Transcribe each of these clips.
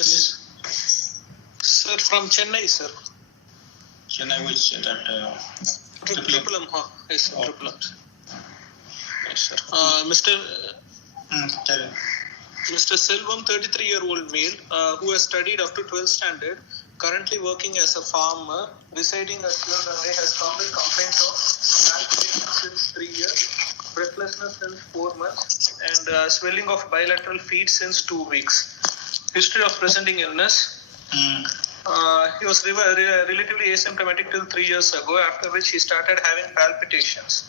Yes. Sir, from Chennai, sir. Chennai, which that? Triple M, huh? Yes, sir. Triple M. Yes, sir. Mr. Selvam, 33-year-old male, who has studied up to 12th standard, currently working as a farmer, residing at Sivaganga, has common complaints of palpitation since 3 years, breathlessness since 4 months, and swelling of bilateral feet since 2 weeks. History of presenting illness. He was relatively asymptomatic till 3 years ago, after which he started having palpitations,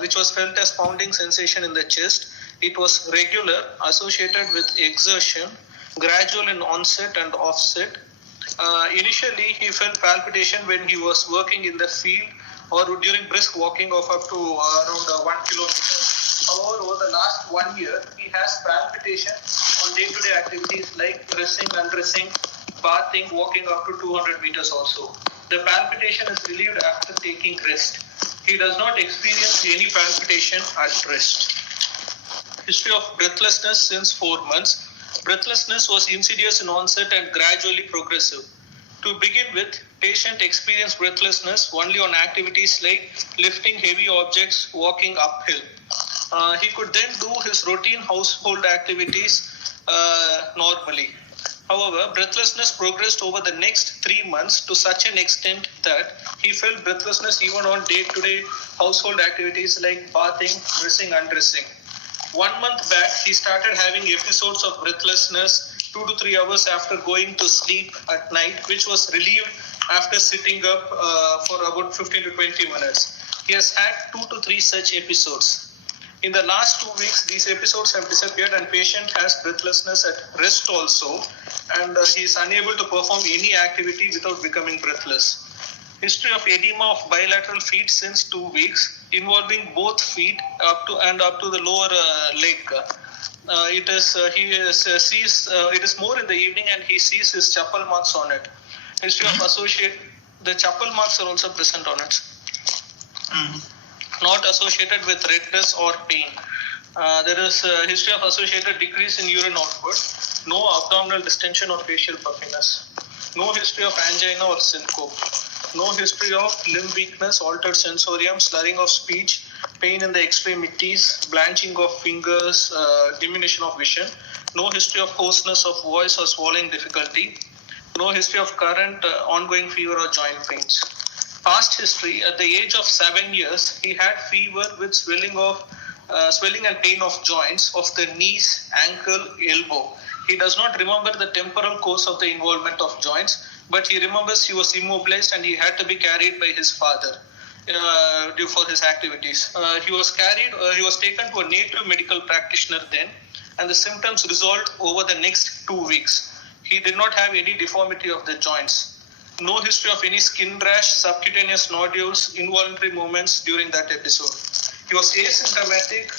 which was felt as pounding sensation in the chest. It was regular, associated with exertion, gradual in onset and offset. Initially, he felt palpitation when he was working in the field or during brisk walking of up to around 1 kilometer. However, over the last 1 year, he has palpitation on day-to-day activities like dressing, undressing, bathing, walking up to 200 meters also. The palpitation is relieved after taking rest. He does not experience any palpitation at rest. History of breathlessness since 4 months. Breathlessness was insidious in onset and gradually progressive. To begin with, patient experienced breathlessness only on activities like lifting heavy objects, walking uphill. He could then do his routine household activities normally. However, breathlessness progressed over the next 3 months to such an extent that he felt breathlessness even on day-to-day household activities like bathing, dressing, undressing. 1 month back, he started having episodes of breathlessness 2 to 3 hours after going to sleep at night, which was relieved after sitting up for about 15 to 20 minutes. He has had 2 to 3 such episodes. In the last 2 weeks, these episodes have disappeared and patient has breathlessness at rest also, and he is unable to perform any activity without becoming breathless. History of edema of bilateral feet since 2 weeks, involving both feet up to the lower leg. It is more in the evening, and he sees his chappal marks on it. History of the chappal marks are also present on it. Not associated with redness or pain. There is a history of associated decrease in urine output. No abdominal distension or facial puffiness. No history of angina or syncope. No history of limb weakness, altered sensorium, slurring of speech, pain in the extremities, blanching of fingers, diminution of vision. No history of hoarseness of voice or swallowing difficulty. No history of current ongoing fever or joint pains. Past history, at the age of 7 years, he had fever with swelling and pain of joints of the knees, ankle, elbow. He does not remember the temporal course of the involvement of joints, but he remembers he was immobilized and he had to be carried by his father for his activities. He was taken to a native medical practitioner then, and the symptoms resolved over the next 2 weeks. He did not have any deformity of the joints. No history of any skin rash, subcutaneous nodules, involuntary movements during that episode. He was asymptomatic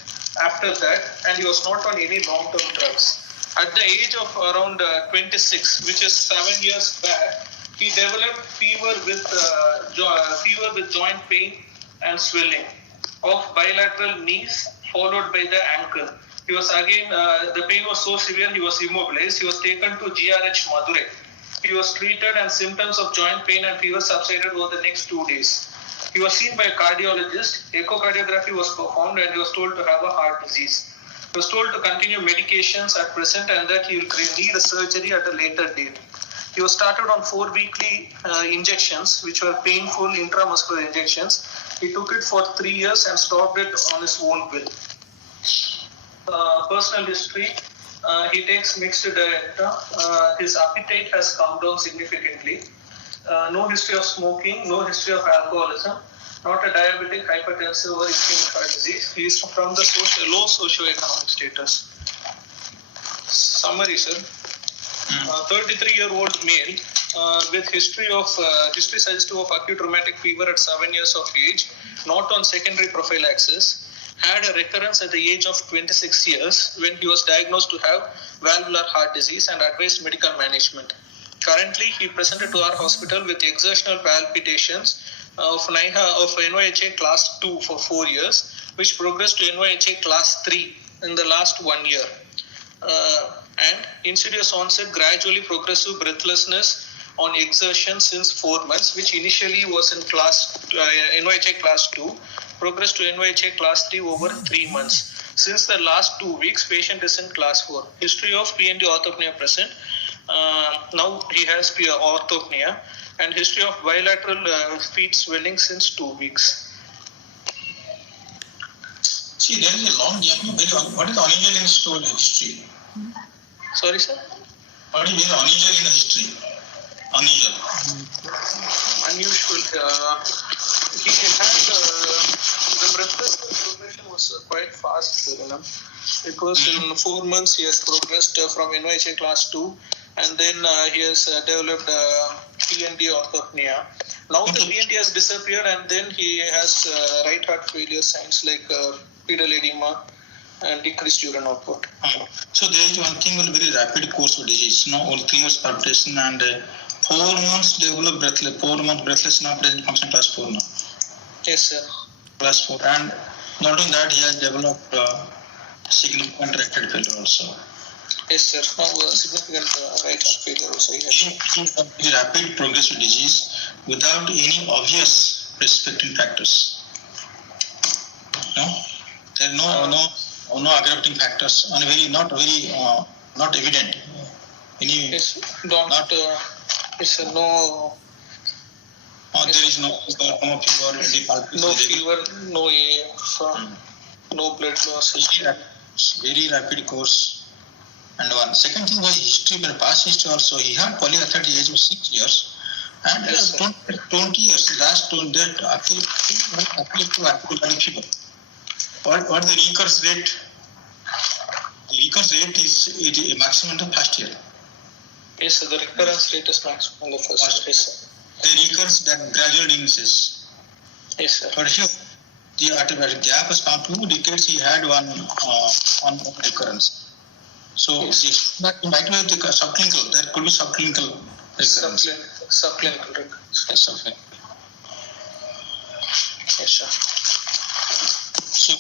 after that, and he was not on any long-term drugs. At the age of around 26, which is 7 years back, he developed fever with joint pain and swelling of bilateral knees, followed by the ankle. He was again, the pain was so severe, he was immobilized. He was taken to GRH Madurai. He was treated and symptoms of joint pain and fever subsided over the next 2 days. He was seen by a cardiologist. Echocardiography was performed and he was told to have a heart disease. He was told to continue medications at present and that he will need a surgery at a later date. He was started on 4 weekly injections, which were painful intramuscular injections. He took it for 3 years and stopped it on his own will. Personal history. He takes mixed diet. His appetite has come down significantly. No history of smoking, no history of alcoholism, not a diabetic, hypertensive or ischemic heart disease. He is from the low socioeconomic status. Summary, sir. 33-year-old male with history suggestive of acute rheumatic fever at 7 years of age, not on secondary prophylaxis. Had a recurrence at the age of 26 years when he was diagnosed to have valvular heart disease and advised medical management. Currently, he presented to our hospital with exertional palpitations of NYHA class 2 for 4 years, which progressed to NYHA class 3 in the last 1 year. and insidious onset, gradually progressive breathlessness on exertion since 4 months, which initially was in NYHA class 2, progressed to NYHA class 3 over 3 months. Since the last 2 weeks, patient is in class 4. History of PND orthopnea present. Now he has orthopnea, and history of bilateral feet swelling since 2 weeks. See, there is a long gap. What is unusual in stool history? Sorry, sir? What is very unusual in history? Unusual. Unusual. He had the breathlessness progression was quite fast. It was in 4 months he has progressed from NYHA class 2, and then he has developed PND orthopnea. Now the PND has disappeared, and then he has right heart failure signs like pedal edema and decreased urine output. So there is one thing, very rapid course of disease. All 3 years palpitation and 4 months develop breathless. 4 months breathless now present function class 4 now. Yes, sir. Class 4, and not only that, he has developed significant right heart failure also. Yes, sir. Now significant right heart failure also. Very rapid progressive disease without any obvious precipitating factors. No, there are no aggravating factors. Only not evident. Any yes, don't. It's no. There is no fever, no fever, no AF, no blood loss. Very rapid course. And one second thing was history, but past history also. He had polyarthritis age of 6 years. And yes, 20 years, last 20 that acute fever. What the recurrence rate? The recurrence rate is maximum in the first year. Yes, sir, the recurrence rate is maximum in the first year. Yes, sir. The recurrence that gradual increases. Yes, sir. But here, the gap is from 2 decades. He had one recurrence. So yes, that might be the subclinical. There could be subclinical recurrence. Subclinical recurrence. Yes, subclinical. Yes, sir. So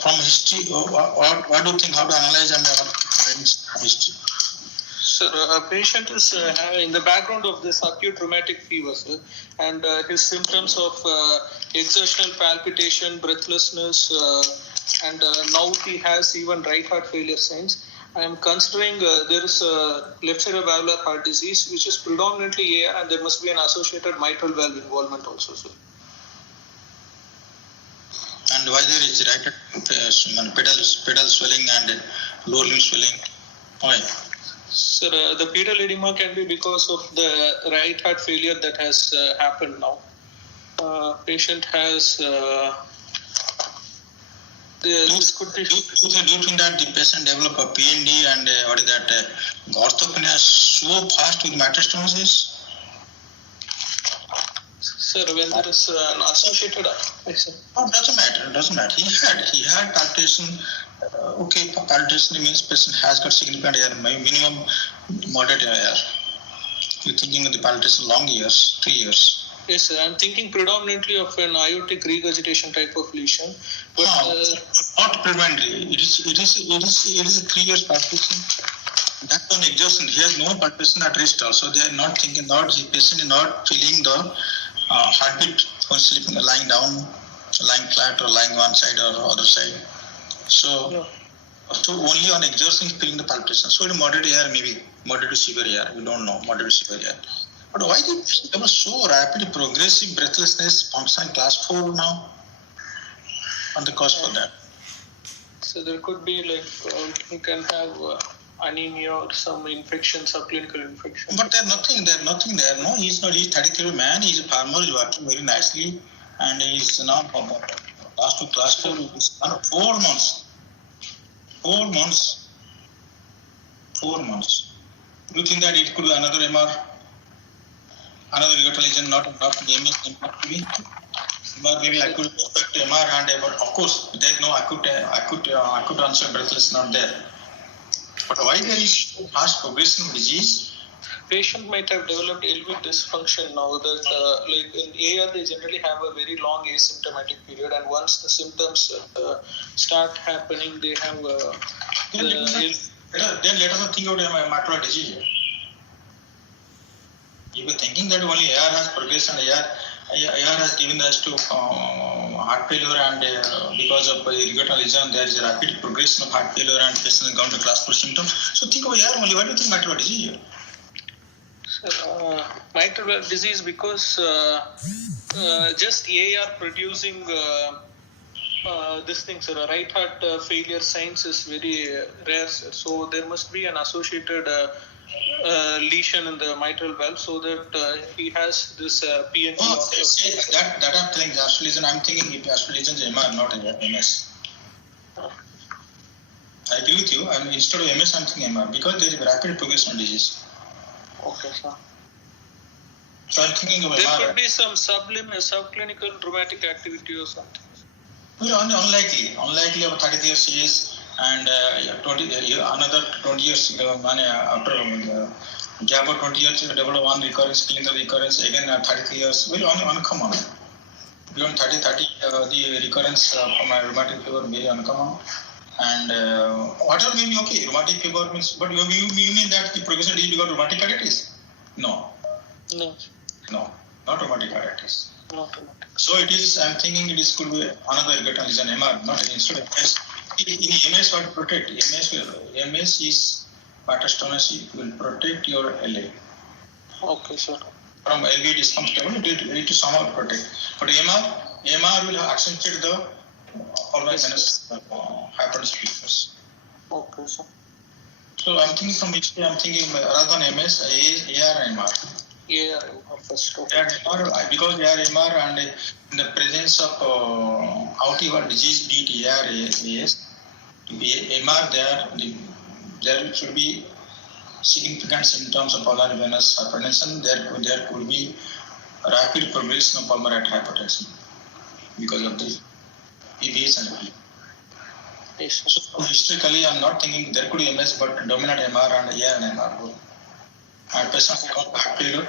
from history, what do you think? How to analyze and history? Sir, a patient is in the background of this acute rheumatic fever, sir, and his symptoms of exertional palpitation, breathlessness, and now he has even right heart failure signs. I am considering there is a left cerebellar heart disease, which is predominantly AR, and there must be an associated mitral valve involvement also, sir. And why there is right pedal swelling and lower limb swelling? Why? Sir, the pedal edema can be because of the right heart failure that has happened now. Patient has this could be. Do you think that the patient develop a PND and what is that orthopnea so fast with metastasis? Sir, when there is an associated, yes, sir. No, doesn't matter. He had palpitation. Palpitation means patient has got significant AR, minimum moderate AR. You're thinking of the palpitation long years, 3 years. Yes, sir. I'm thinking predominantly of an aortic regurgitation type of lesion, but not predominantly. It is a 3 years palpitation. That's on exhaustion. He has no palpitation at rest also. They are not thinking. The patient is not feeling the heartbeat when sleeping, lying down, lying flat, or lying one side or other side. So only on exhaustion feeling the palpitation. So in moderate AR, maybe moderate to severe AR. We don't know moderate to severe AR. But why there was so rapid progressive breathlessness function class 4 now? On the cause for that. So there could be like you can have anemia or some infection, subclinical infection. But there's nothing there. No, he's 33 man. He's a farmer. He's working very nicely, and he's now last to class 4. 4 months. 4 months. 4 months. Do you think that it could be another MR? Another irritable agent, not MS, maybe acute MR, and but of course there is no acute onset breathless not there. But why there is fast progression of disease? Patient might have developed LV dysfunction now that like in AR they generally have a very long asymptomatic period, and once the symptoms start happening, they have Then let us not think about matter of disease. If you're thinking that only AR has progressed and AR has given us to heart failure and because of irrigator lesion there is a rapid progression of heart failure and patient has gone to class 4 symptoms. So think of AR only. Why do you think matter of disease? Mitral valve disease because just AR producing this thing, sir, right heart failure signs is very rare, sir. So there must be an associated lesion in the mitral valve so that he has this PNP. That I'm telling the lesion. I'm thinking if lesion is MR, not MS. I agree with you. And instead of MS, I'm thinking MR because there is rapid progression of disease. Okay, sir. So I'm thinking of there MR. There could be some subclinical rheumatic activity or something. Well, unlikely of 30 years age and another 20 years after gap of 20 years develop one recurrence, clinical recurrence again 30 years. Well, uncommon. Beyond 30, the recurrence from a rheumatic fever very uncommon. And whatever may be okay, rheumatic fever means, but you mean that the progression is because rheumatic arthritis? No, not rheumatic arthritis. So it is. I'm thinking it is could be another irrigator lesion MR, not instead of MS. In MS, what protect? MS is metastasis will protect your LA. Okay, sir. From LV dysfunction, it will somehow protect. But MR will accentuate the always hypertension. Okay, sir. So I'm thinking from history. I'm thinking rather than MS, AR and MR. First. Because they are MR and in the presence of outward disease, be it AR, AS, to be MR, there should be significant symptoms of pulmonary venous hypertension. There could be rapid progression of pulmonary hypertension because of the PBS and PB. Yes. So historically, I'm not thinking there could be MS, but dominant MR and AR and MR. And patients got heart failure.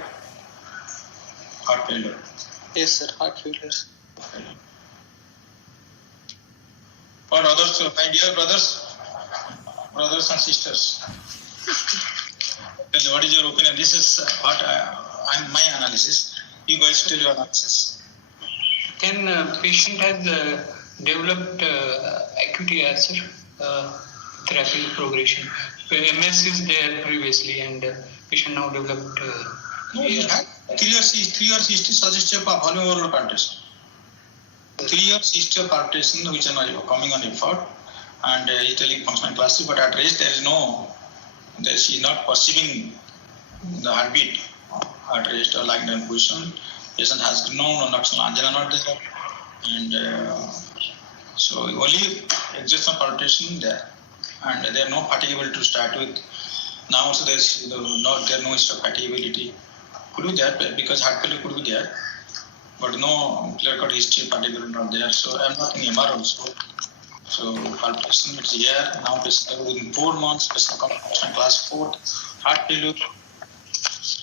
Yes, sir, heart failure. For others, my dear brothers and sisters, what is your opinion? This is what my analysis. You guys tell your analysis. Can patient has developed acute AR, sir, rapid progression. MS is there previously and patient now developed No, he had 3 years history suggests a volume oral palpitation. 3 years history of palpitation which are coming on effort and is telling functional class C, but at rest she is not perceiving the heartbeat at rest or like the position. Patient has no nocturnal angina not there and so only exists of palpitation there and there are no fatigability to start with. Now also there is no history of fatigability. Could be there because heart failure could be there, but no clear-cut history particularly not there. So I'm not in MR also. So palpitation it's here now. Within 4 months, patient comes class 4 heart failure.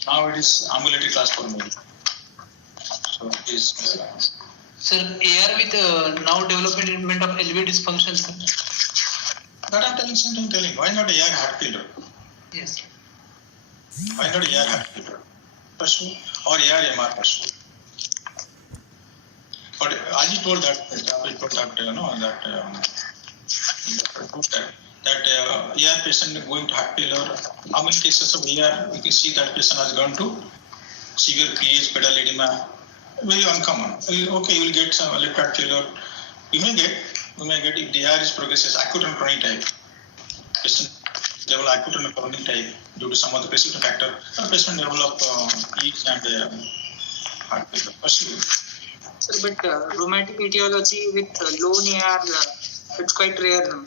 Now it is ambulatory class 4 maybe. So it is. Sir, AR with now development of LV dysfunction, sir. That I'm telling. Why not AR heart failure? Yes. Why not AR heart failure? Pursue or AR MR pursue. But as you told that AR patient going to heart failure, how many cases of AR you can see that patient has gone to severe PH, pedal edema, very uncommon. Okay, you will get some left heart failure. You may get if the AR is progresses acute and chronic type. Patient develop acute and chronic type due to some of the precipitant factor. Patient develop PH and heart failure. Pursue. Sir, but rheumatic etiology with low AR, it's quite rare now.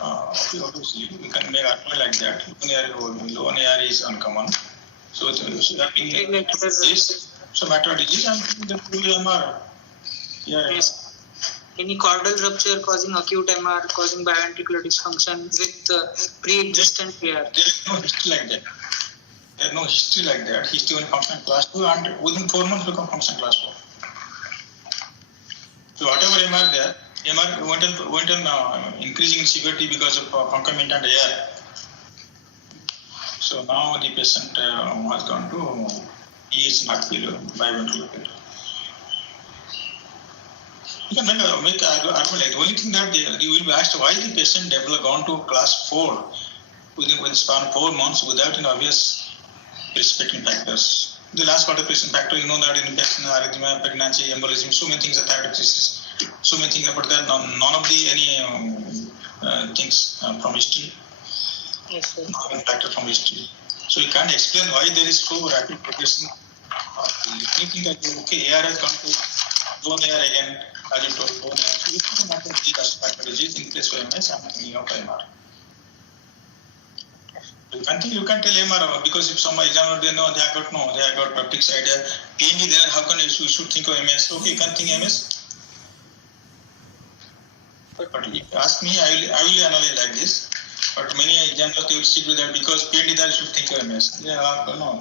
Obviously, you can make argument like that. Low AR is uncommon. So so matter of disease and the MR. Yes. Any caudal rupture causing acute MR, causing biventricular dysfunction with pre-existent AR. There is no history like that. History only functional class 2 and within 4 months become functional class 4. So whatever MR went on increasing in severity because of concomitant AR. So now the patient has gone to EH not failure, biventricular failure. You can make argument like the only thing that you will be asked why the patient developed gone to class 4 within span of 4 months without an obvious precipitating factors. The last part of patient factor, you know that in infection, arrhythmia, pregnancy, embolism, so many things are disease, so many things about that. None of the any things from history. Yes, sir. Factor from history. So you can't explain why there is so rapid progression. Anything that okay, AR has come to bone AR again, as you told bone AR. So you can matter the disease in place of MS, I'm thinking of MR. You can't tell MR because if some examiner they know they have got a fixed idea. PND there, how can you should think of MS? Okay, you can't think MS. But if you ask me, I will analyze like this. But many examiners they will stick with that because PND there should think of MS. Yeah, no.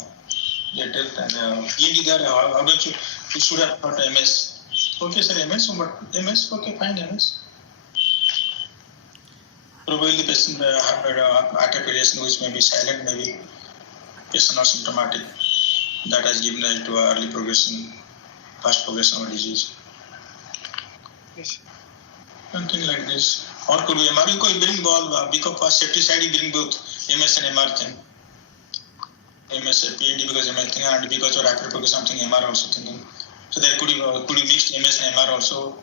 They tell PND there, how about you should have thought MS. Okay, sir, MS, but MS, okay, fine, MS. Probably the patient have articulation which may be silent, maybe patient not symptomatic. That has given rise to early progression, fast progression of disease. Yes. Something like this. Or could be MR, you could bring ball, because for safety side, you bring both MS and MR thing. MS, PND because MS thing, and because of rapid progression, something MR also thinking. So there could be mixed MS and MR also.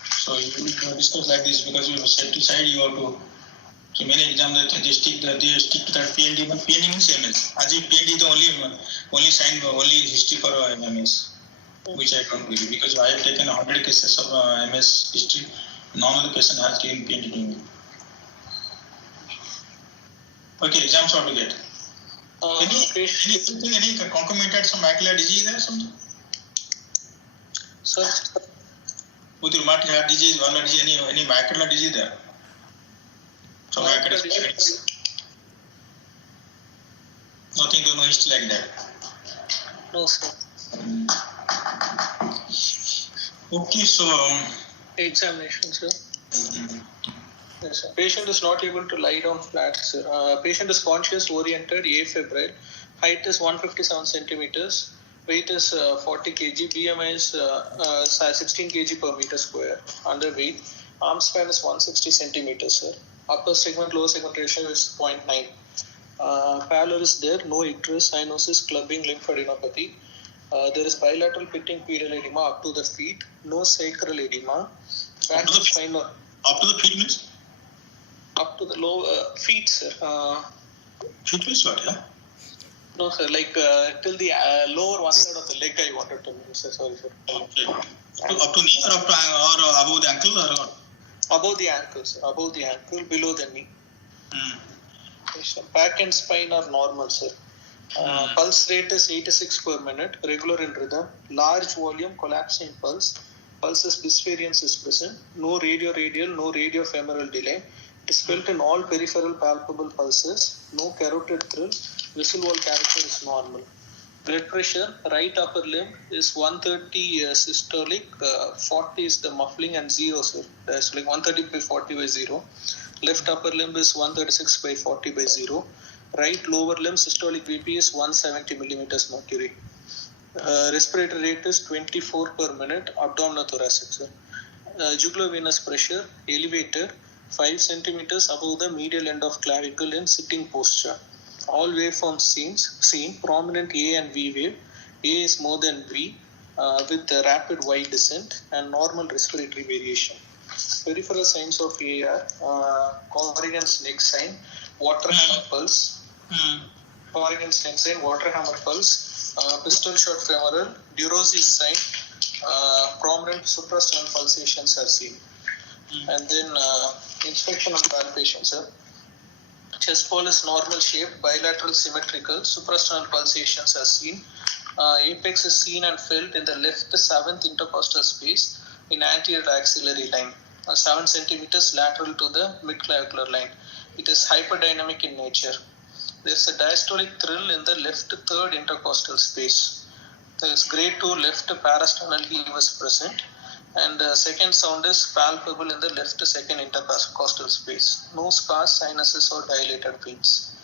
So you discuss like this because you have safety side, you have to. So many examiners they stick to that PND, but PND means MS. As if PND is the only sign, only history for MS, which I don't believe because I have taken 100 cases of MS history. None of the patient has given PND to me. Okay, exams how to get. Any concomitant some macular disease there something? Sir, With rheumatoid heart disease, valvular disease, any macular disease there? So macular disease. Nothing to know history like that. no, sir. Okay, so Examination, sir. Yes, sir. Patient is not able to lie down flat, sir. Patient is conscious, oriented, afebrile. Height is 157 centimeters. Weight is 40 kg. BMI is 16 kg per meter square. Underweight. Arm span is 160 centimeters, sir. Upper segment, lower segment ratio is 0.9. Pallor is there. No icterus, cyanosis, clubbing, lymphadenopathy. There is bilateral pitting pedal edema up to the feet. No sacral edema. Back to spinal. up to the feet means? Up to the low feet, sir. Feet means what, yeah? No, sir. Like till the lower one side of the leg, I wanted to mean, sir. Sorry, sir. Okay. Up to knee or up to or above the ankle or what? Above the ankle, sir. Above the ankle, below the knee. Yes, sir. Back and spine are normal, sir. Pulse rate is 86 per minute, regular in rhythm. Large volume, collapsing pulse. Pulses disvariance is present. No radio-radial, no radio-femoral delay. It is felt in all peripheral palpable pulses. No carotid thrill. Vessel wall character is normal. Blood pressure, right upper limb is 130 systolic, 40 is the muffling and 0, sir. That's like 130 by 40 by 0. Left upper limb is 136 by 40 by 0. Right lower limb systolic BP is 170 millimeters mercury. Respiratory rate is 24 per minute, abdominal thoracic, sir. Jugular venous pressure elevated 5 centimeters above the medial end of clavicle in sitting posture. All waveforms seen, prominent A and V wave. A is more than V with a rapid Y descent and normal respiratory variation. Peripheral signs of A are Corrigan's neck sign, water hammer pulse, Corrigan's neck sign, water hammer pulse, pistol shot femoral, Durosis sign, prominent suprasternal pulsations are seen. And then inspection and palpation, sir. Chest wall is normal shape, bilateral symmetrical, suprasternal pulsations are seen. Apex is seen and felt in the left 7th intercostal space in anterior axillary line, 7 centimeters lateral to the midclavicular line. It is hyperdynamic in nature. There is a diastolic thrill in the left 3rd intercostal space. There is grade 2 left parasternal heave is present. And second sound is palpable in the left 2nd intercostal space. No sparse sinuses or dilated veins.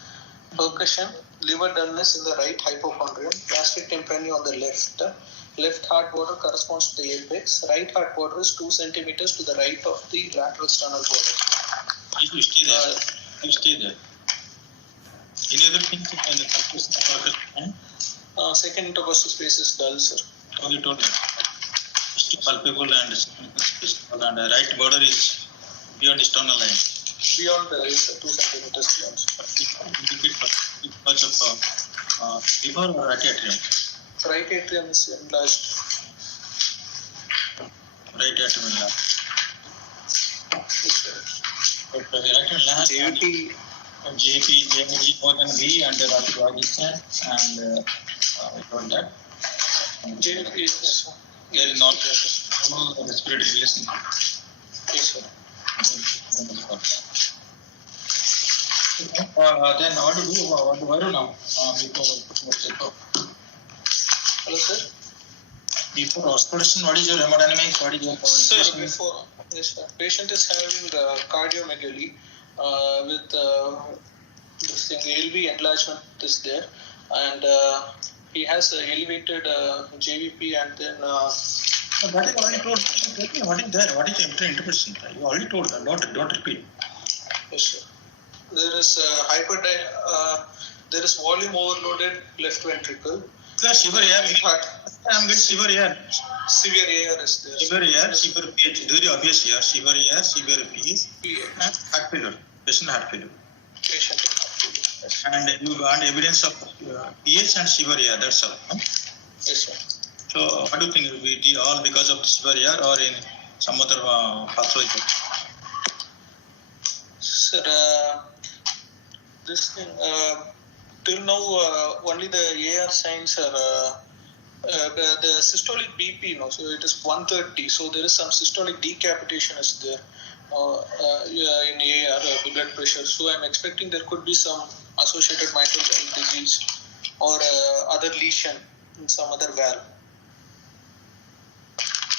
percussion, liver dullness in the right hypochondrium, gastric tympani on the left. Left heart border corresponds to the apex. Right heart border is 2 centimeters to the right of the lateral sternal border. You stay there. You stay there. Any other things in the percussion? Second intercostal space is dull, sir. How you told that? It's palpable and the right border is beyond the sternal line. Beyond the is 2 centimeters beyond. Much of liver or right atrium? Right atrium is enlarged. Right atrium enlarged. JVP. JVP more than B and the rapid and I told that. JVP is There is not normal respiratory relation. yes, sir. Then what to do? What to do now? Before Hello, sir. before auscultation, what is your hemodynamics? What is your Sir, before yes, sir. Patient is having cardiomegaly with this thing LV enlargement is there, and he has elevated JVP and then. What is already told? What is there? What is the interpretation? You already told. Don't repeat. Yes, sir. There is there is volume overloaded left ventricle. Sir, severe air. Heart. I'm getting severe air. Severe AR is there. Severe air, severe pH. Very obvious here. Severe air, severe pH, and heart failure. Patient heart failure. Patient in heart failure. Yes. And you want evidence of pH and severe air. That's all. Huh? Yes, sir. So, what do you think? We did all because of severe air or in some other pathology? Sir, this thing till now only the AR signs are the systolic BP, so it is 130. So there is some systolic decapitation is there in AR blood pressure. So I'm expecting there could be some associated mitral valve disease or other lesion in some other valve.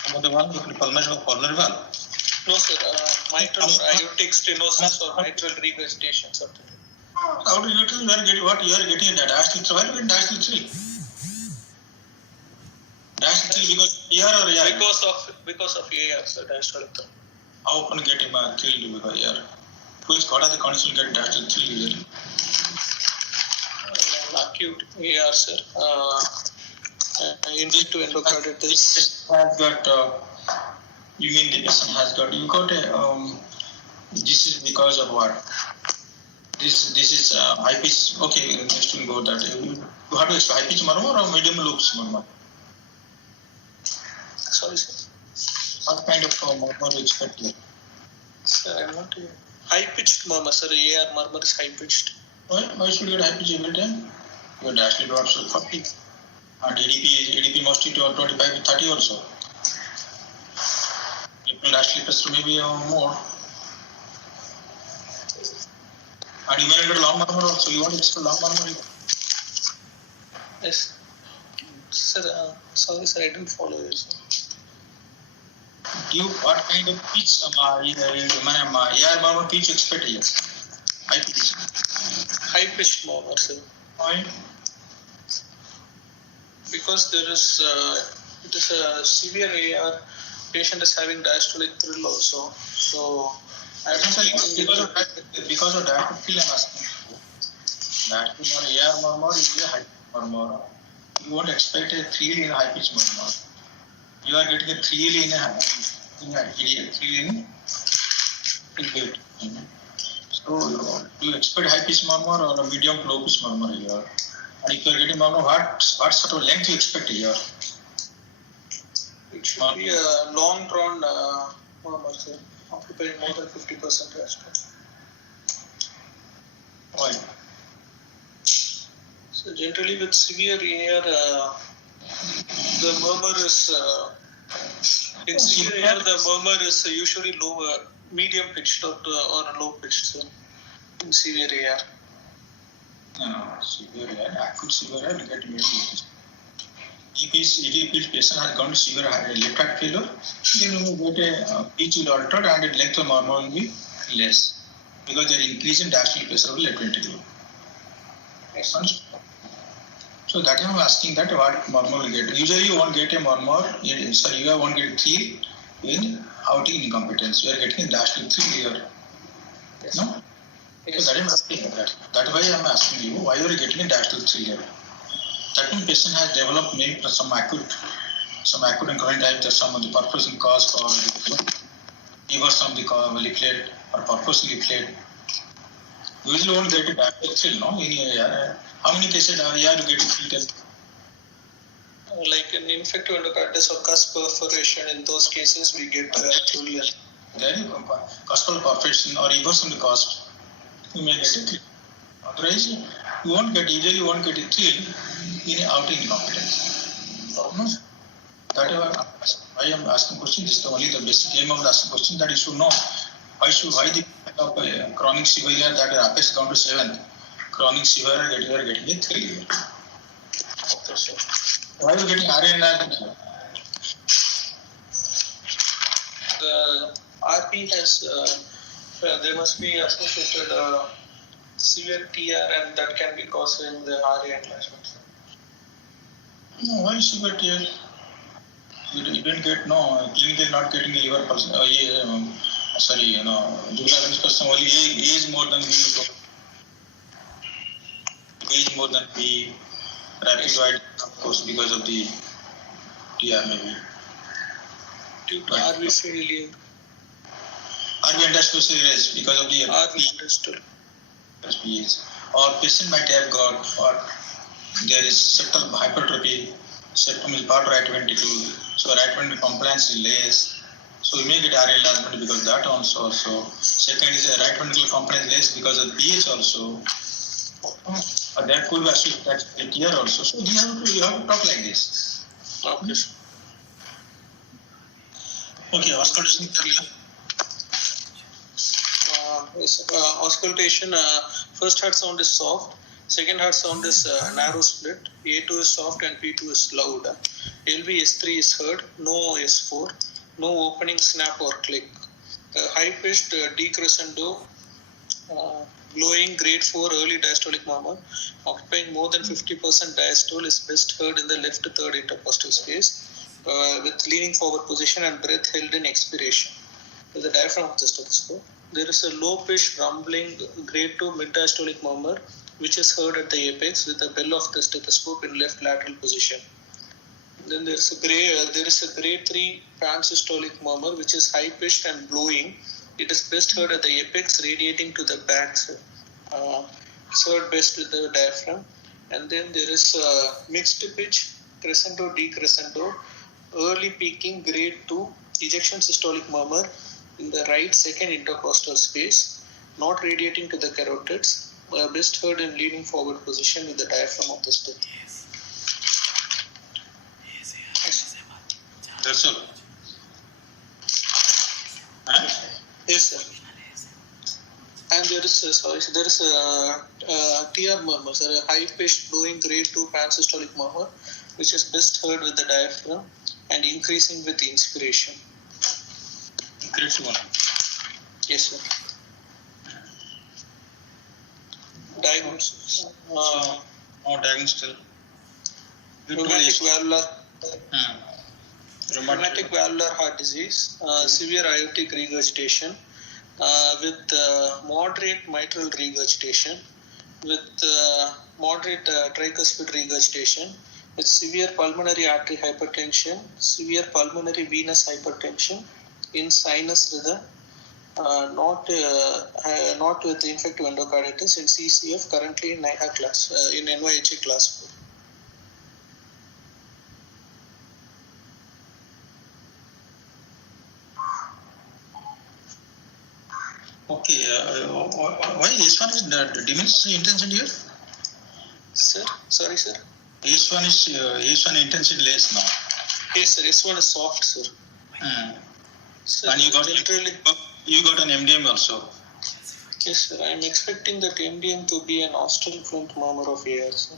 Some other one, pulmonary valve. No, sir. Mitral or aortic stenosis or mitral regurgitation, something. How do you tell what you are getting in that diastolic 3? Why are you getting diastolic 3? Diastolic 3 because AR or AR? Because of AR, sir, diastolic 3. How often get him 3 because AR? Who is what are the conditions to get diastolic 3 usually? Acute AR, sir. In situ endocarditis. Has got, you mean the person has got, you got a, this is because of what? This is high pitch. Okay, next we'll go that. You have to explain high pitch murmur or medium loops murmur? Sorry, sir. What kind of murmur you expect here? Sir, I'm not high pitched murmur, sir. AR murmur is high pitched. Why should you get high pitch every time? Your diastolic drops to 40. And ADP must be 25 to 30 or so. People diastolic pressure maybe more. And you may get long murmur also. You want extra long murmur? Yes. Sir, sorry, sir. I didn't follow you, sir. What kind of pitch AR murmur pitch you expect here? High pitch. High pitched murmur, sir. Why? Because there is it is a severe AR. Patient is having diastolic thrill also. So I don't think because of diastolic thrill I'm asking. Diastolic or AR murmur is a high murmur. You won't expect a thrill in a high pitch murmur. You are getting a thrill in bed. So you expect high pitch murmur or a medium low pitch murmur here. And if you are getting murmur, what sort of length you expect here? It should be a long drawn murmur, sir, occupying more than 50% aspect. Why? So generally with severe AR, the murmur is in severe AR the murmur is usually lower, medium pitched or low pitched, sir, in severe AR. Severe AR, acute severe AR, get medium pitched. If patient has gone to severe left heart failure, then you will get a pitch will alter and the length of murmur will be less because there is increase in diastolic pressure of the left ventricle. Yes. So that I'm asking that what murmur will get. Usually you won't get a murmur, sorry, you won't get 3 in outing incompetence. You are getting dash to 3 here. Yes. No? Yes. So that I'm asking that. That's why I'm asking you, why you are getting a dash to 3 here? That means patient has developed maybe some acute and chronic type, that some of the purposeful cause for reverse of the leaflet or purpose leaflet. Usually won't get a dash to 3, no? How many cases are you getting treated? Like an infective endocarditis or cusp perforation, in those cases we get thulial. There you go. Cuspal perforation or reverse on the cusp, you may get it. Otherwise, usually you won't get it in outing incompetence. No? That is why I am asking question. This is only the basic aim of the asking question, that you should know why the chronic severe that rapids down to 7, chronic severe you are getting it 3. Okay, sir. Why are you getting RA and The RP has there must be associated severe TR, and that can be causing the RA enlargement. No, why severe TR? You didn't get clinically not getting the liver person. Jugular veins person only age more than B. Age more than B. Rapid wide, of course, because of the TR maybe. Due to RV failure. RV endoscopy is because of the RV understood. Or patient might have got, or there is septal hypertrophy. Septum is part right ventricle, so right ventricle compliance is less. So you may get RA enlargement because of that also. Second is right ventricle compliance less because of pH also. That could be actually that's here also. So you have to talk like this. Okay. Okay, auscultation. Auscultation. First heart sound is soft. Second heart sound is narrow split. A2 is soft and P2 is loud. LV S3 is heard. No S4. No opening snap or click. High pitched decrescendo. Blowing grade 4 early diastolic murmur, occupying more than 50% diastole, is best heard in the left third intercostal space with leaning forward position and breath held in expiration with the diaphragm of the stethoscope. There is a low pitched rumbling grade 2 mid diastolic murmur which is heard at the apex with the bell of the stethoscope in left lateral position. Then there is a grade 3 pansystolic murmur which is high pitched and blowing. It is best heard at the apex radiating to the back, third best with the diaphragm. And then there is a mixed pitch, crescendo, decrescendo, early peaking grade 2 ejection systolic murmur in the right second intercostal space, not radiating to the carotids, best heard in leaning forward position with the diaphragm of the step. That's all. Yes, sir. And there is a TR murmur, sir, a high-pitched blowing grade 2 pansystolic murmur, which is best heard with the diaphragm and increasing with inspiration. Grade 2. Yes, sir. Diagnosis. Diagnosis. Rheumatic valvular heart disease, severe aortic regurgitation, with moderate mitral regurgitation, with moderate tricuspid regurgitation, with severe pulmonary artery hypertension, severe pulmonary venous hypertension in sinus rhythm, not with infective endocarditis, in CCF, currently in NIHA class, in NYHA class 4. Okay, why this one is diminished intensity here? Sir, sorry, sir. H1 intensity less now. Yes, sir. S1 is soft, sir. Sir, And you got an MDM also. Yes, sir. I am expecting that MDM to be an Austen front murmur of AR, sir.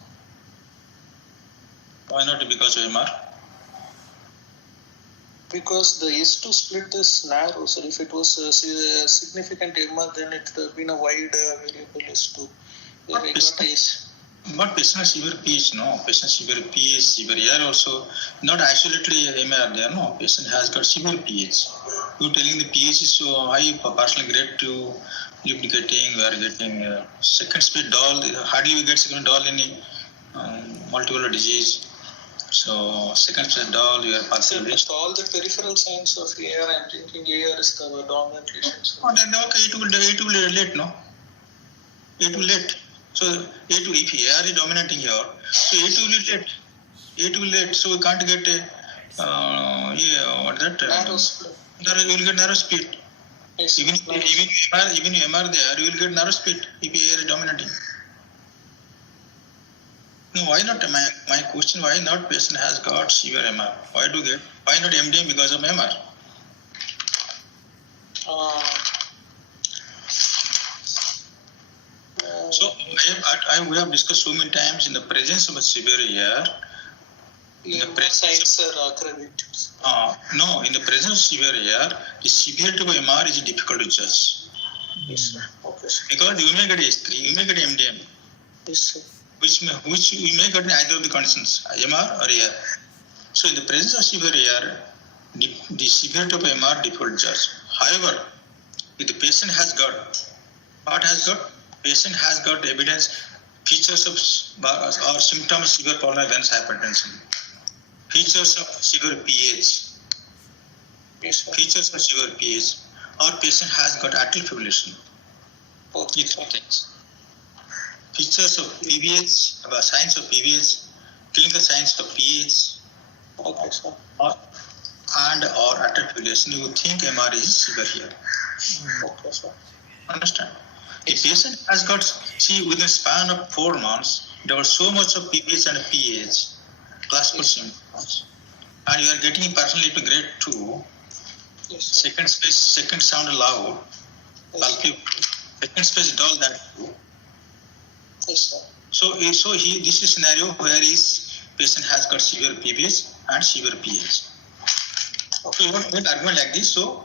Why not? Because of MR? Because the S2 split is narrow, sir. If it was a significant MR, then it would have been a wide variable S2. But patient has severe PH, no. Patient severe PH, severe air also. Not isolatedly MR there, no. Patient has got severe PH. You telling the PH is so high, partial grade 2, lubricating, we are getting second speed doll. Hardly you get second doll in multiple disease. So second speed doll, you are partial grade. So all the peripheral signs of AR, I'm thinking AR is the dominant lesion. Oh, then okay, it will relate, no. It will late. So A2, if AR is dominating here, so A2 will late. A2 will late. So we can't get what that? Narrow split. You will get narrow speed. Yes, Even MR there, you will get narrow speed if AR is dominating. No, why not? My question: why not? Patient has got severe MR. Why not MDM because of MR? So we have discussed so many times in the presence of a severe AR. In the presence are accredited. No, in the presence of severe AR, the severity of MR is difficult to judge. Yes, sir. Okay, sir. Because you may get H3, you may get MDM, Yes, sir. which you may get in either of the conditions, MR or AR. So in the presence of severe AR, the severity of MR difficult to judge. However, if the patient has got, patient has got evidence, features of or symptoms of severe pulmonary venous hypertension, features of severe PH, Yes, sir. features of severe PH, or patient has got atrial fibrillation. Okay, These two things. Features of PVH, signs of PVH, clinical signs of PH, okay, sir. or atrial fibrillation. You think MR is severe here. Okay, sir. Understand? A patient has got, within a span of 4 months, there was so much of PVH and PH, classical symptoms, and you are getting personally to grade 2, Yes, sir. second sound loud, Yes, bulky, second space dull that too. yes, sir. So this is a scenario where patient has got severe PVH and severe PH. So you want to make argument like this. So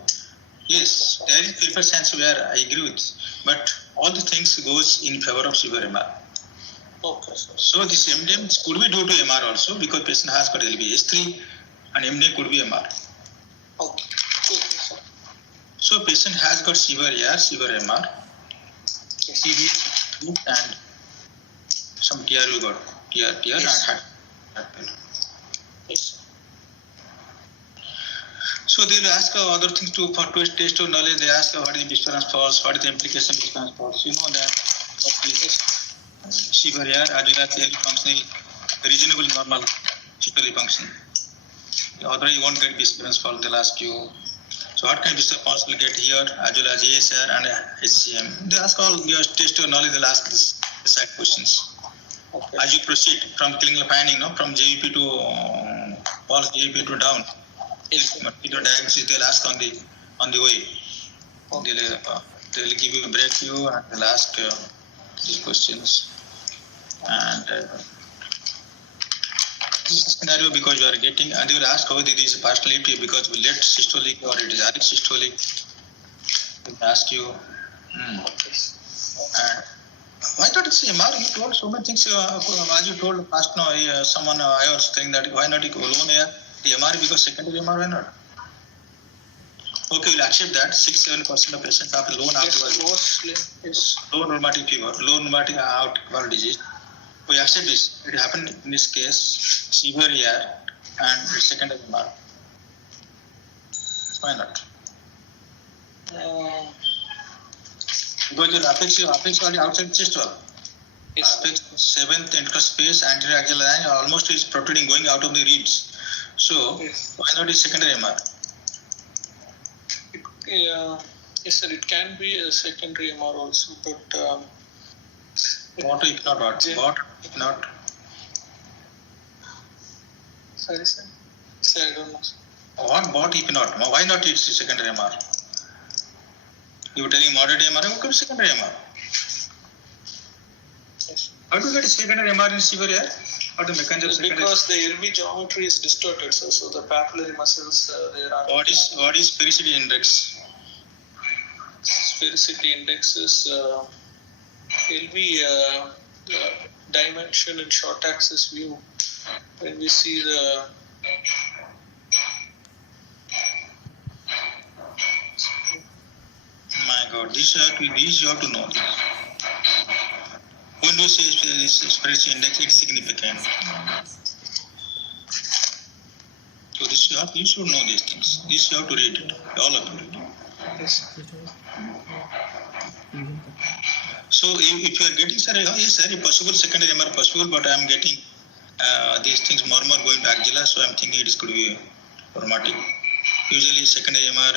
yes, there is peripheral signs where I agree with, but all the things goes in favor of severe MR. Okay, sir. So this MDM could be due to MR also because patient has got LVH3 and MDM could be MR. Okay, sir. So patient has got severe AR, severe MR, Yes. PVH and some TR we got, TR Yes. and heart failure. Yes, sir. So they will ask other things to test of knowledge. They ask what is Bisphorus pulse, what is the implication of Bisphorus pulse. You know that what is severe AR as well as LV function is reasonably normal systolic function. Otherwise you won't get Bisphorus pulse. They'll ask you. So what kind of Bisphorus pulse will get here as well as ASR and HCM. They ask all your test of knowledge. They'll ask these exact questions. Okay. As you proceed from clinical finding, from JVP to pulse JVP to down. Diagnosis they'll ask on the way. They'll give you a break view and they'll ask these questions. And this is a scenario because you are getting, and they will ask whether this is partiality because of late systolic or it is early systolic. They will ask you. And why not it's MR? You told so many things. As you told last someone I was saying that why not alone here? The MR because secondary MR, why not? Okay, we'll accept that 6-7% of patients have low low pneumatic fever, low pneumatic outward disease. We accept this. It happened in this case, severe AR and secondary MR. Why not? Because your apex are outside chest wall. Yes. Apex 7th interspace anterior axial line almost is protruding, going out of the ribs. So Yes. why not is secondary MR? Yes, sir. It can be a secondary MR also, but What if not? What if not? sorry, sir. Sir, I don't know. What if not? Why not it's secondary MR? You were telling moderate MR, how come secondary MR? Yes. How do you get secondary MR in severe AR? What the mechanism of secondary? Because the LV geometry is distorted, sir. So the papillary muscles there are. What is sphericity index? Sphericity index is LV dimension in short axis view, when we see the My God, this you have to know. When you say spread index, it's significant. So this you should know these things. This you have to read it. All of you read it. yes. So if you are getting, sir, yes, sir, possible secondary MR possible, but I am getting these things more and more going to axilla, so I am thinking it could be traumatic. Usually secondary MR,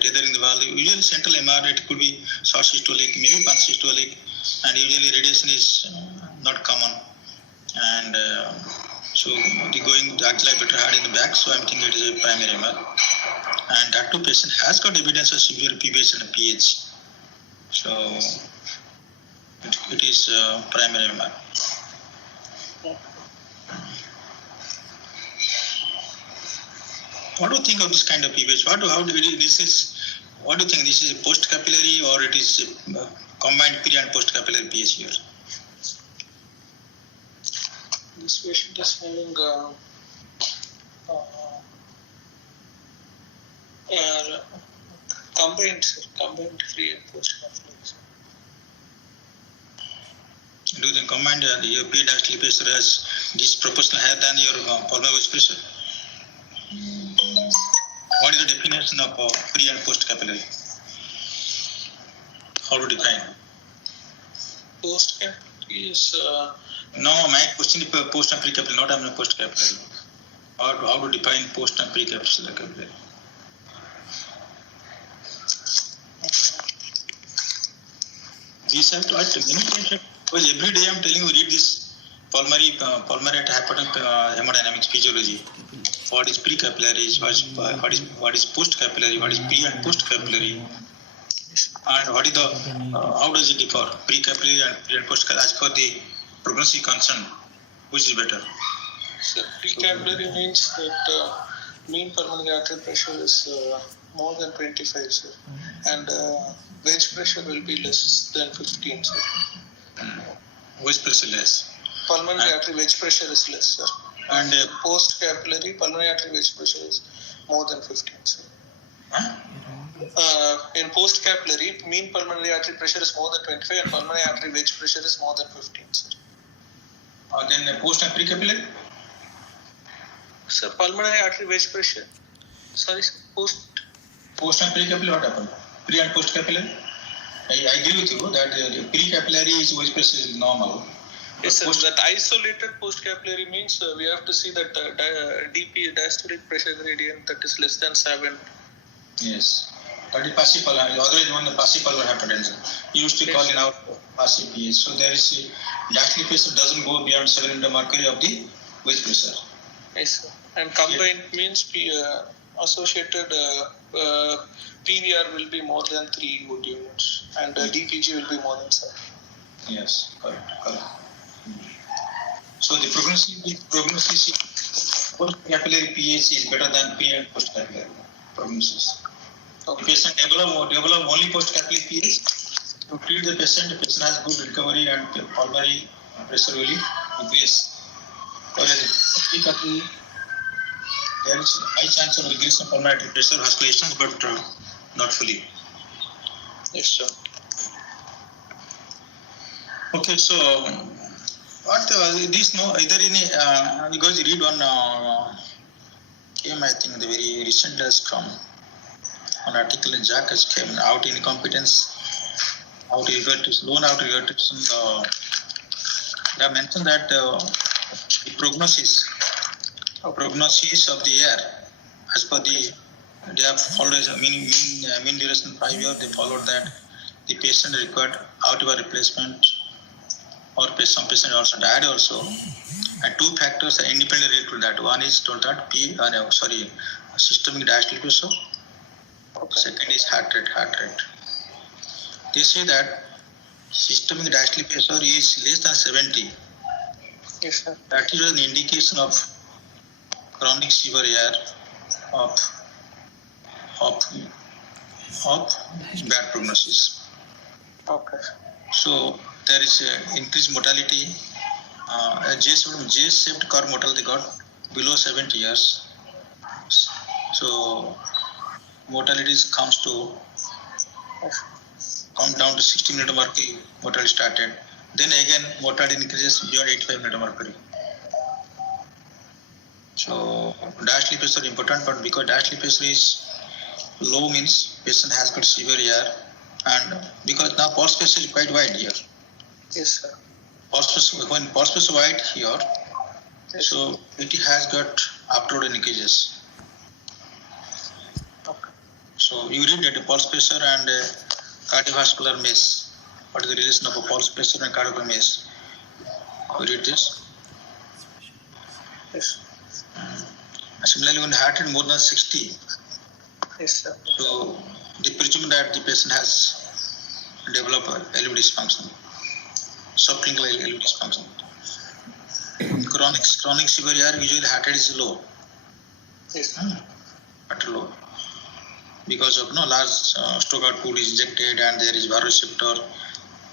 tethering the valve. Usually central MR, it could be short systolic, maybe pansystolic, and usually radiation is not common. And so the going to axilla better hard in the back, so I am thinking it is a primary MR. And that too patient has got evidence of severe PBH and PH. So it is primary MR. What do you think of this kind of PBH? What do you think this is a post capillary or it is a combined pre and post capillary PH here? This patient is having combined pre and post capillary. Do you think combined your pre diastolic pressure has disproportional higher than your pulmonary pressure? What is the definition of pre and post capillary? How to define? Post capillary is No, my question is post and pre capillary, not I'm post capillary. How to define post and pre capillary? This have to add many times because every day I'm telling you read this pulmonary hemodynamics physiology. What is pre-capillary? What is post-capillary? What is pre and post-capillary? And what is the how does it differ? Pre-capillary and post-capillary as per the prognostic concern, which is better? so pre-capillary means that mean pulmonary arterial pressure is more than 25, sir, and wedge pressure will be less than 15, sir. Wedge pressure less. Pulmonary artery wedge pressure is less, sir. And Post-capillary pulmonary artery wedge pressure is more than 15, sir. In post-capillary, mean pulmonary artery pressure is more than 25 and pulmonary artery wedge pressure is more than 15, sir. then post and pre-capillary? Sir, pulmonary artery wedge pressure, sorry, sir, Post and pre-capillary, what happened? Pre and post-capillary? I agree with you that pre-capillary is wedge pressure is normal. yes, sir, that isolated post-capillary means we have to see that DP, diastolic pressure gradient, that is less than 7. Yes. That is passive pulmonary. Otherwise, when the passive pulmonary hypertension, you used to call it out passive PH. So there is diastolic pressure doesn't go beyond 7 into mercury of the wedge pressure. Yes, sir. And combined means associated PVR will be more than 3 good units and DPG will be more than 7. Yes, correct. So the prognosis post-capillary pH is better than pre and post-capillary prognosis. Okay. The patient develop only post-capillary pH. To treat the patient has good recovery and pulmonary pressure will increase. Whereas pre-capillary, there is high chance of increase in pulmonary pressure hospitalizations, but not fully. Yes, sir. Okay, so what this no either in because you read one came I think the very recent from an article in JACAS came out incompetence, out regurgitation, loan out regurgitation. They have mentioned that the prognosis of the air as per they have followed a mean duration 5 years. They followed that the patient required outward replacement. Or some patient also died also, and 2 factors are independently related to that. One is told that systemic diastolic pressure. Second is heart rate. They say that systemic diastolic pressure is less than 70. Yes, sir. That is an indication of chronic severe air of bad prognosis. Okay. So there is increased mortality a J-shaped curve mortality got below 70 years. So mortality comes to come down to 60 minute mercury. Mortality started. Then again mortality increases beyond 85 minute mercury. So dash sleep pressure important, but because dash sleep pressure is low means patient has got severe AR, and because now pulse pressure is quite wide here. Yes, sir. When pulse pressure wide here, Yes. so it has got upward linkages. Okay. So you read that the pulse pressure and cardiovascular mesh. What is the relation of a pulse pressure and cardiovascular mesh? You read this. Yes. Similarly, when heart rate more than 60, Yes, sir. so they presume that the patient has developed LV dysfunction, subclinical LV dysfunction. Chronic severe AR, usually heart rate is low, Yes. but low, because of large stroke output is injected and there is vasoreceptor,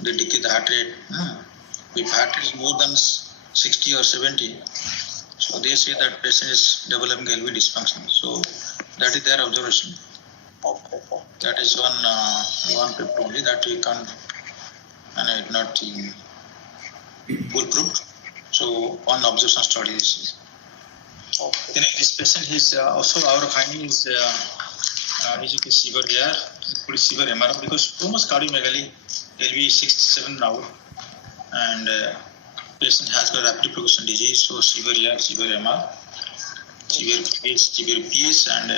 they decrease the heart rate. If heart rate is more than 60 or 70, so they say that patient is developing LV dysfunction. So that is their observation. Okay. That is one paper only that we can't, and not foolproof. So one observation study is. Okay. Then this patient is also our finding is severe AR, pretty severe MR because too much cardiomegaly, LV 67 now, and patient has got rapid progression disease, so severe AR, severe MR, severe PS, and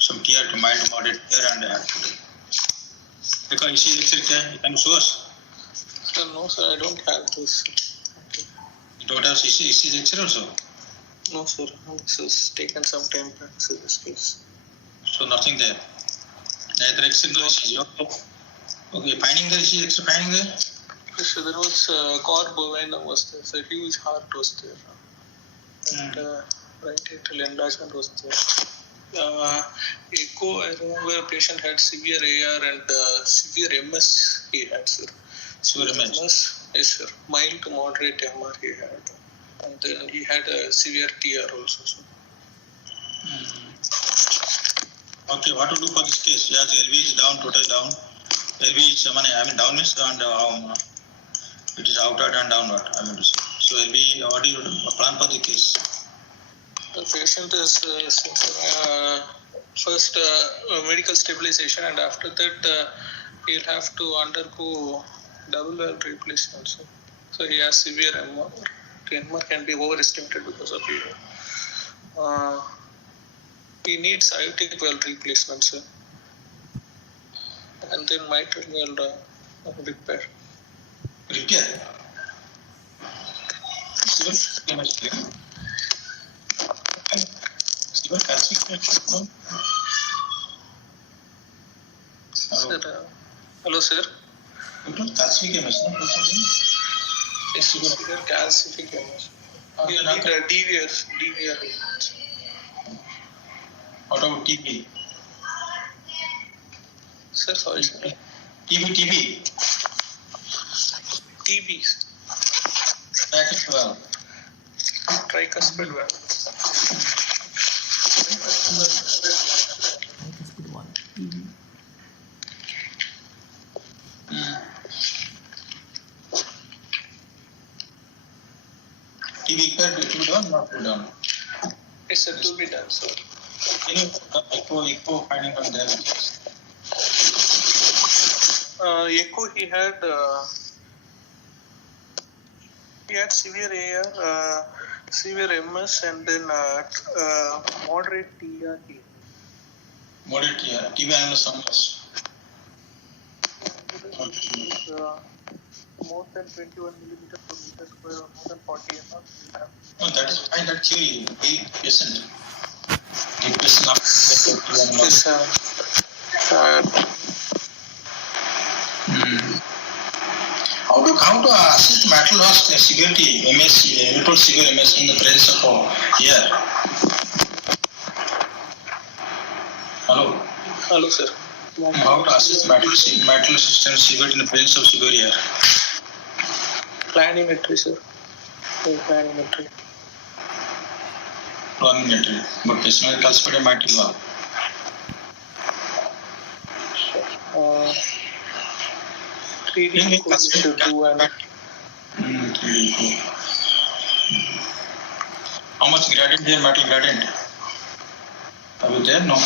some TR to mild to moderate TR and because ECG lecture can you show us? Sir, no, sir, I don't have this. You don't have ECG lecture also? No, sir. This has taken some time to answer this case. So nothing there. Neither X-ray nor ECG. Okay, finding the ECG lecture, finding there? Yes, sir, there was core bovine was there. So a huge heart was there. And right atrial enlargement was there. Echo, I remember a patient had severe AR and severe MS he had, sir. Severe MS? Yes, sir. Mild to moderate MR he had. And then he had a severe TR also, sir. Okay, what to do for this case? Yes, LV is down, total down. LV is, down means and it is outward and downward, to say. So LV, what do you plan for the case? The patient is first medical stabilization, and after that he'll have to undergo double valve replacement. So he has severe MR. The MR can be overestimated because of he needs aortic valve replacement, sir. And then mitral valve repair. Repair? Hello, sir. Calcific MS, no? Yes, severe calcific MS. You need a DVR. What about TB? Sir, sorry, sir. TB. TB. Bracket valve. Tricuspid valve. TB repair to be done, not to be done. It's a to be done, sir. Can you echo finding from there? Echo, he had severe AR, severe MS, and then moderate TR. Moderate TB analysis numbers. More than 21 millimeter per meter square or more than 40 mm. No, that is fine. That theory. The patient. The patient Yes, How to assess mitral loss severity, MS, mitral severe MS in the presence of air? Hello. Hello, sir. How to assess mitral system severity in the presence of severe air? Planimetry, sir. Planimetry. Planimetry. But patient calcified might well. 3D should do and 3D. How much gradient there, metal gradient? Are you there? No.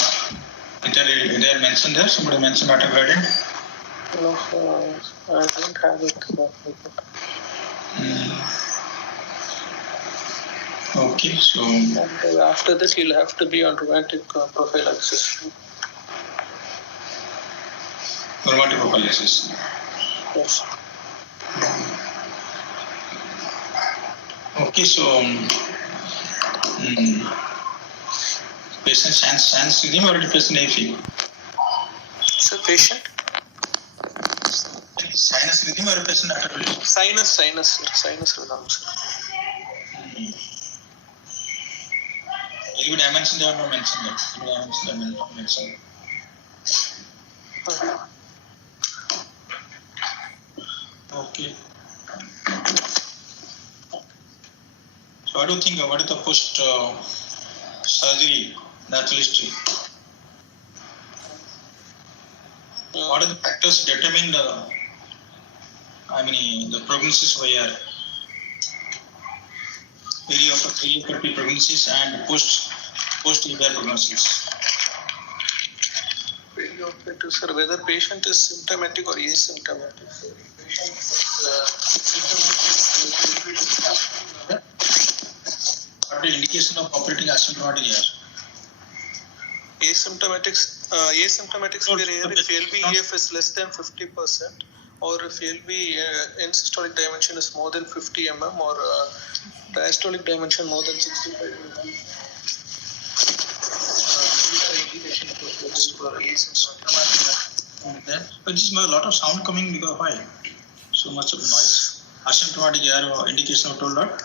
They are mentioned there. Somebody mentioned metal gradient. no, I don't have it. Okay, so And after that, you'll have to be on romantic prophylaxis. chromatic prophylaxis. Yes. Okay, so patient sans rhythm or patient AFib? So patient? Sinus rhythm or patient arterial? Sinus rhythm, sir. Any dimension they are not mentioned there. Dimension they are not mentioned. Okay. So what do you think? What is the post surgery natural history? What are the factors determine the prognosis for your perioperative prognosis and post EVR prognosis? Perioperative, sir, whether patient is symptomatic or asymptomatic. What is the indication of operating asymptomatic here? Asymptomatic severe AR if LVEF is less than 50%, or if LV end-systolic dimension is more than 50 mm, or diastolic dimension more than 65 mm. But this is a lot of sound coming because why? So much of noise. Asymptomatic AR indication of told what?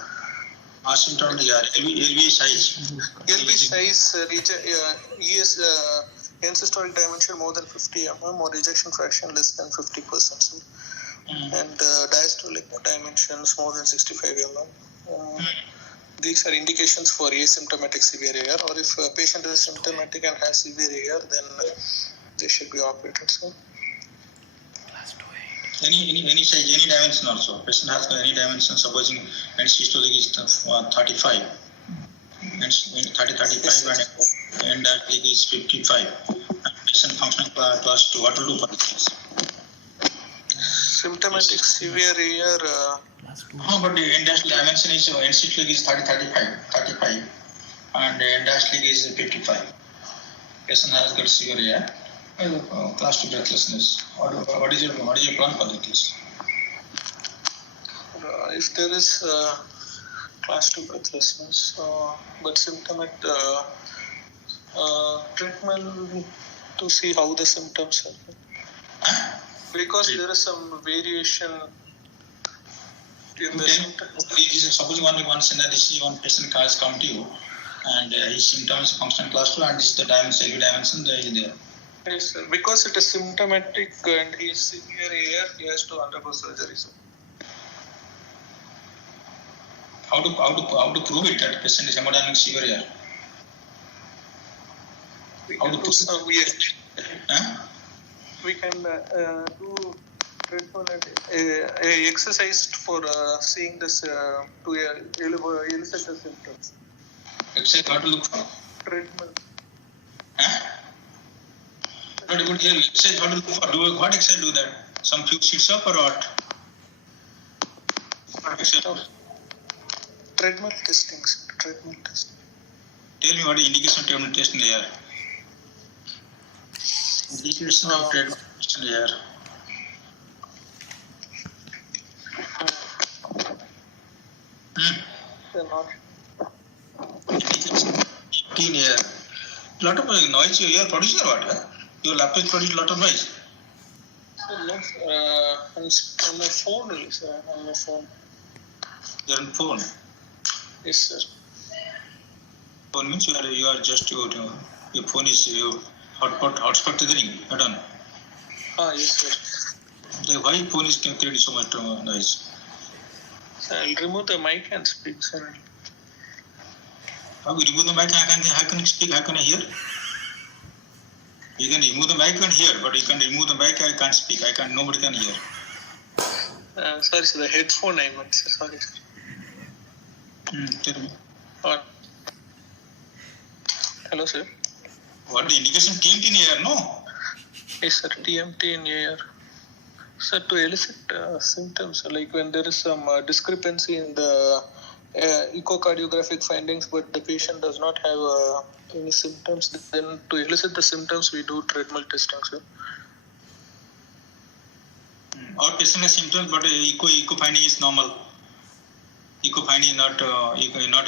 Asymptomatic AR, LV size. LV size end-systolic dimension more than 50 mm or ejection fraction less than 50%. So, and diastolic dimensions more than 65 mm. These are indications for asymptomatic severe AR, or if a patient is symptomatic and has severe AR, then they should be operated. So, Any size, any dimension also. Patient has any dimension, supposing end systolic is 35, and 35 and diastolic is 55. And patient functional class 2, what will do for this? symptomatic severe AR. No, but the end dimension is end systolic is 35, and end diastolic is 55. Patient has got severe AR. Class 2 breathlessness. What is your plan for this? If there is class 2 breathlessness, but symptomatic treatment to see how the symptoms are. Because there is some variation in the symptoms. Suppose one scenario, this is one patient has come to you, and his symptoms functional class 2, and this is the dimension, there is there. Yes, sir. Because it is symptomatic and he is severe AR, he has to undergo surgery. So. How to prove it that patient is hemodynamic severe AR? We can do exercise for seeing this to elicit the symptoms. Exercise what to look for? Treatment. But here exercise what to look for? What exercise do that? Some few sits up or what? What exercise? Treadmill testing. Treadmill testing. Tell me what is indication of treadmill testing here. Indication of treadmill testing here. Indication here. Lot of noise you are producing or what? Your laptop produces lot of noise. On my phone only, sir. On my phone. You're on phone. Yes, sir. Phone means you are just your phone is your hotspot triggering. I don't know. Yes, sir. Why phone is creating so much noise? I'll remove the mic and speak, sir. How you remove the mic? How can you speak? How can I hear? You can remove the mic and hear, but you can remove the mic. I can't speak. Nobody can hear. Sorry, sir. The headphone I meant, sir. Sorry, sir. Tell me. Hello, sir. What the indication TMT in here? No. Yes, sir. TMT in here. Sir, to elicit symptoms, like when there is some discrepancy in the echocardiographic findings, but the patient does not have any symptoms, then to elicit the symptoms, we do treadmill testing, sir. Or patient has symptoms, but echo finding is normal. Echo finding is not, you cannot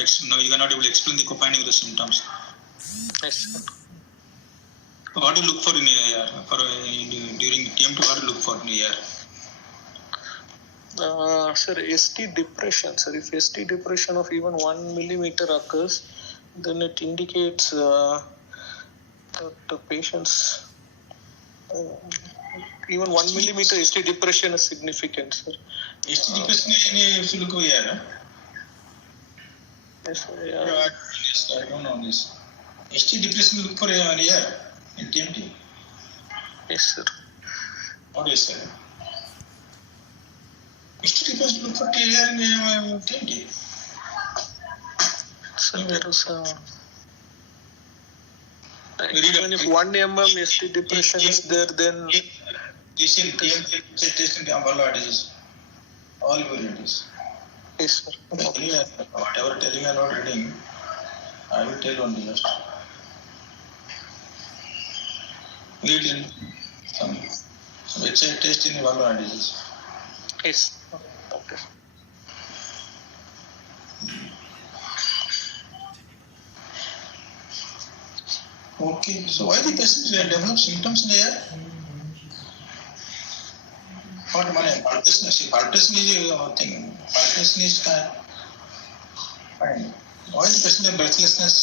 able to explain the echo finding of the symptoms. Yes, sir. What do you look for in AR? During TMT, what do you look for in AR? Sir, ST depression, sir. If ST depression of even 1 millimeter occurs, then it indicates that the patient's even 1 millimeter ST depression is significant, sir. ST depression, if you look over here. Yes, sir. Yeah. I don't know this. ST depression look for AR in TMT. Yes, sir. What is it? ST depression look for AR in TMT. So there is even if 1 mm ST depression is there, then This in TMT test in Ambala disease. All varieties. yes, sir. Whatever telling and not reading, I will tell only just. Read in some test in Ambala disease. Yes. Okay. Okay, so why the patients develop symptoms in the air? What money? Palpitation is a thing. Palpitation is fine. Why the patient have breathlessness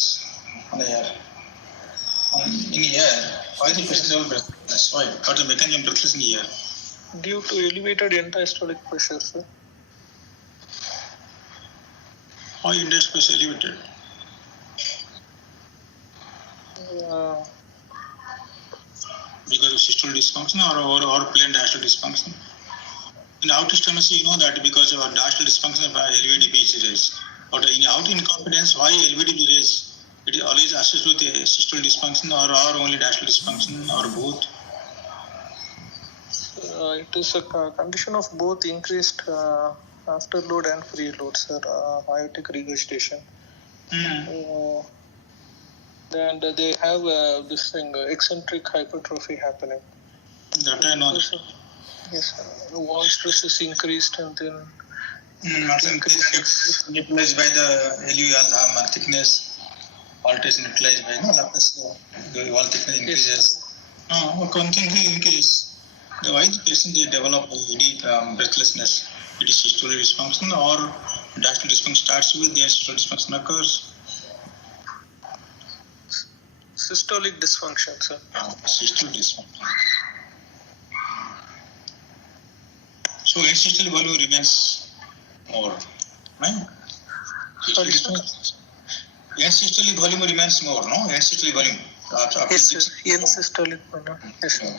on the air? In the air, why the patient have breathlessness? Why? What the mechanism of breathlessness in the air? Due to elevated end-diastolic pressure, sir. How index pressure elevated? Because of systolic dysfunction or plain diastolic dysfunction? In aortic stenosis, you know that because of diastolic dysfunction, LVDP is raised. But in aortic incompetence, why LVDP is raised? It is always associated with systolic dysfunction or only diastolic dysfunction or both? It is a condition of both increased afterload and preload, sir. Aortic regurgitation. And they have this thing, eccentric hypertrophy happening. That I know. Yes, sir. Wall stress is increased and then neutralized by the LU thickness, alteration neutralized by the wall thickness increases. One thing increases. Why the patient they develop ED breathlessness? It is systolic dysfunction or diastolic dysfunction starts with the systolic dysfunction occurs? systolic dysfunction, sir. Systolic dysfunction. So end systolic volume remains more, right? End systolic volume remains more, no? End systolic volume. Yes, sir. End systolic volume. Yes, sir.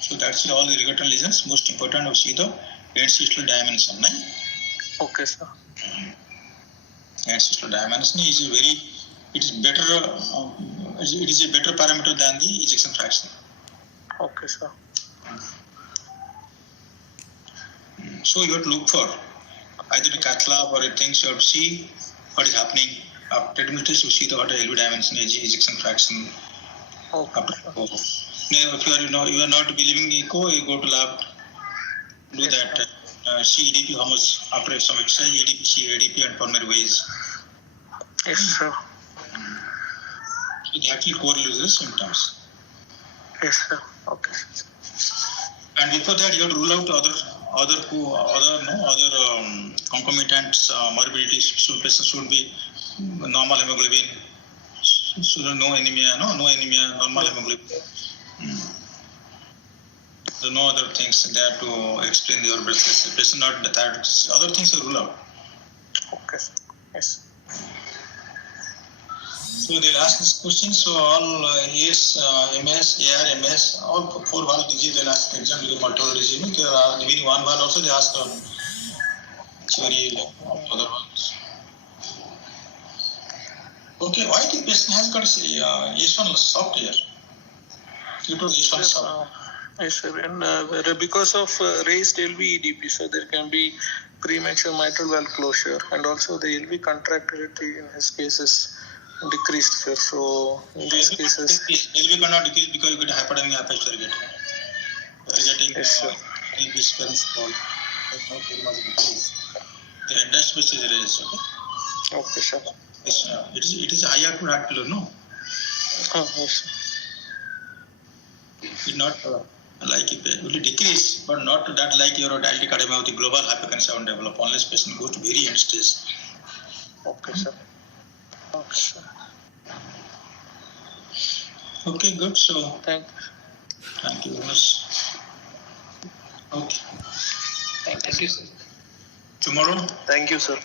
So that's all the irrigator lesions. Most important to see the end systolic dimension, right? Okay, sir. End systolic dimension is a very, it is better. It is a better parameter than the ejection fraction. Okay, sir. So you have to look for either a cath lab or a thing. So you have to see what is happening. After admittance, you see the what LV dimension, ejection fraction. Okay. Now, if you are not believing echo, you go to lab, do yes, that. See EDP, how much after some exercise, EDP, see ADP and pulmonary ways. Yes, sir. So that will correlate with the symptoms. Yes, sir. Okay. And before that, you have to rule out other concomitant morbidities. So patients should be normal hemoglobin. So no anemia, normal hemoglobin. There's no other things there to explain your breathlessness. Patient not that. Other things are rule out. Okay. Yes. So they'll ask this question. So all AS, MS, AR, MS, all four valve disease they'll ask exam with multiple disease. Maybe one valve also they ask theory other ones. Okay, why the patient has got H1 software? Due to H1 software. Yes, sir. And because of raised LV-EDP, so there can be premature mitral valve closure, and also the LV contractility in his cases decreased, sir. So in these cases, LV cannot decrease because you get hyperthermia aperture getting. You are getting yes, sir. LV spans fall. That's not very much decrease. The entire space is raised. Okay. Okay, sir. It is a high output heart failure, no? Yes. It not like it will decrease, but not that like your dilated cardiomyopathy with the global hypertension will develop unless patient goes to very end stage. Okay, sir. Okay, sir. Okay, good. So Thank you very much. Okay. Thank you, sir. Tomorrow. you, sir.